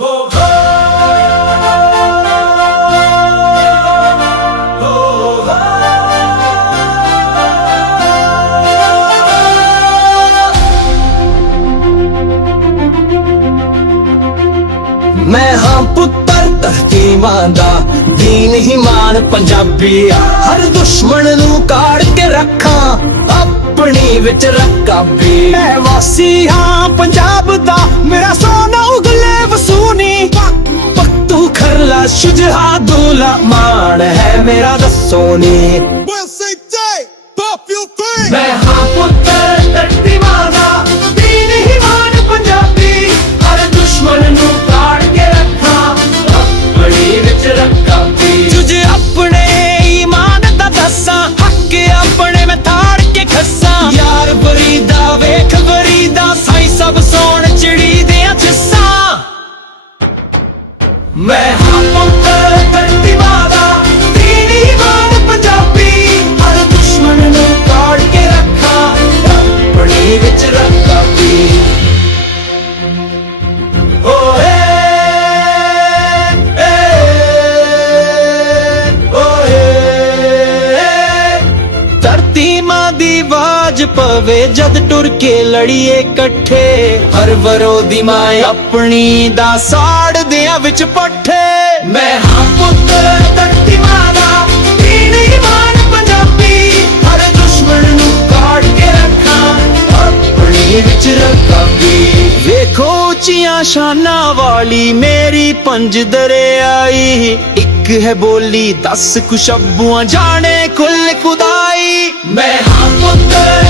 ਹੋ ਹੋ ਮੈਂ ਹਾਂ ਪੁੱਤਰ ਧਰਤੀ ਮਾਂ ਦਾ ਦੀਨ ਹੀ ਮਾਨ ਪੰਜਾਬੀ ਹਰ ਦੁਸ਼ਮਣ ਨੂੰ ਕਾੜ ਕੇ ਰੱਖਾਂ। ਆਪਣੀ ਵਿੱਚ ਰਕਾਬੀ। ਮੈਂ ਵਾਸੀ ਹਾਂ ਪੰਜਾਬ ਦਾ ਮੇਰਾ ਸੋਨਾ ਉਗਲੇ ਵਸੂਨੀ। ਪੱਤੂ ਖਰਲਾ ਸ਼ੁਜਹਾ ਦੂਲਾ ਮਾਣ ਹੈ ਮੇਰਾ ਦੱਸੋ ਨੀ. ਮੈਂ ਹਾਂ ਪੁੱਤਰ ਧਰਤੀ ਮਾਂ ਦਾ ਦੀਨ ਹੀ ਮਾਨ ਪੰਜਾਬੀ। ਹਰ ਦੁਸ਼ਮਣ ਨੂੰ ਕਾੜ ਕੇ ਰੱਖਾਂ ਆਪਣੀ ਵਿੱਚ ਰਕਾਬੀ। ਤੁਝ ਆਪਣੇ ਈਮਾਨ ਦਾ ਦੱਸਾਂ ਹੱਕ ਆਪਣੇ ਮੈਂ ਥਾੜ ਕੇ ਖੱਸਾਂ ਯਾਰ ਬਰੀਦਾ ਵੇਖ ਬਰੀਦਾ ਸਾਈ ਸਭ ਸੋਣ ਚਿੜੀ ਦੇ ਜੱਸਾਂ। ਮੈਂ ਹਾਂ ਦੀ ਆਵਾਜ਼ ਪਵੇ ਜਦ ਟੁਰ ਕੇ ਲੜੀਏ ਇਕੱਠੇ। ਹਰ ਵਿਰੋਧੀ ਮਾਂ ਆਪਣੀ ਦਾ ਸਾੜਦਿਆਂ ਵਿੱਚ ਪੱਠੇ। ਮੈਂ ਹਾਂ ਪੁੱਤਰ ਧਰਤੀ ਮਾਂ ਦਾ ਦੀਨ ਇਮਾਨ ਪੰਜਾਬੀ। ਹਰ ਦੁਸ਼ਮਣ ਨੂੰ ਕਾੜ ਕੇ ਰੱਖਾਂ ਆਪਣੀ ਵਿੱਚ ਰਕਾਬੀ। ਵੇਖੋ ਉੱਚੀਆਂ ਸ਼ਾਨਾਂ ਵਾਲੀ ਮੇਰੀ ਪੰਜ ਦਰਿਆਈ। ਇੱਕ ਹੈ ਬੋਲੀ ਦਸ ਕੁਸ਼ਬੂਆਂ ਜਾਣੇ ਕੁੱਲ ਖੁਦਾਈ। ਮੈਂ ਹਾਂ ਪੁੱਤਰ।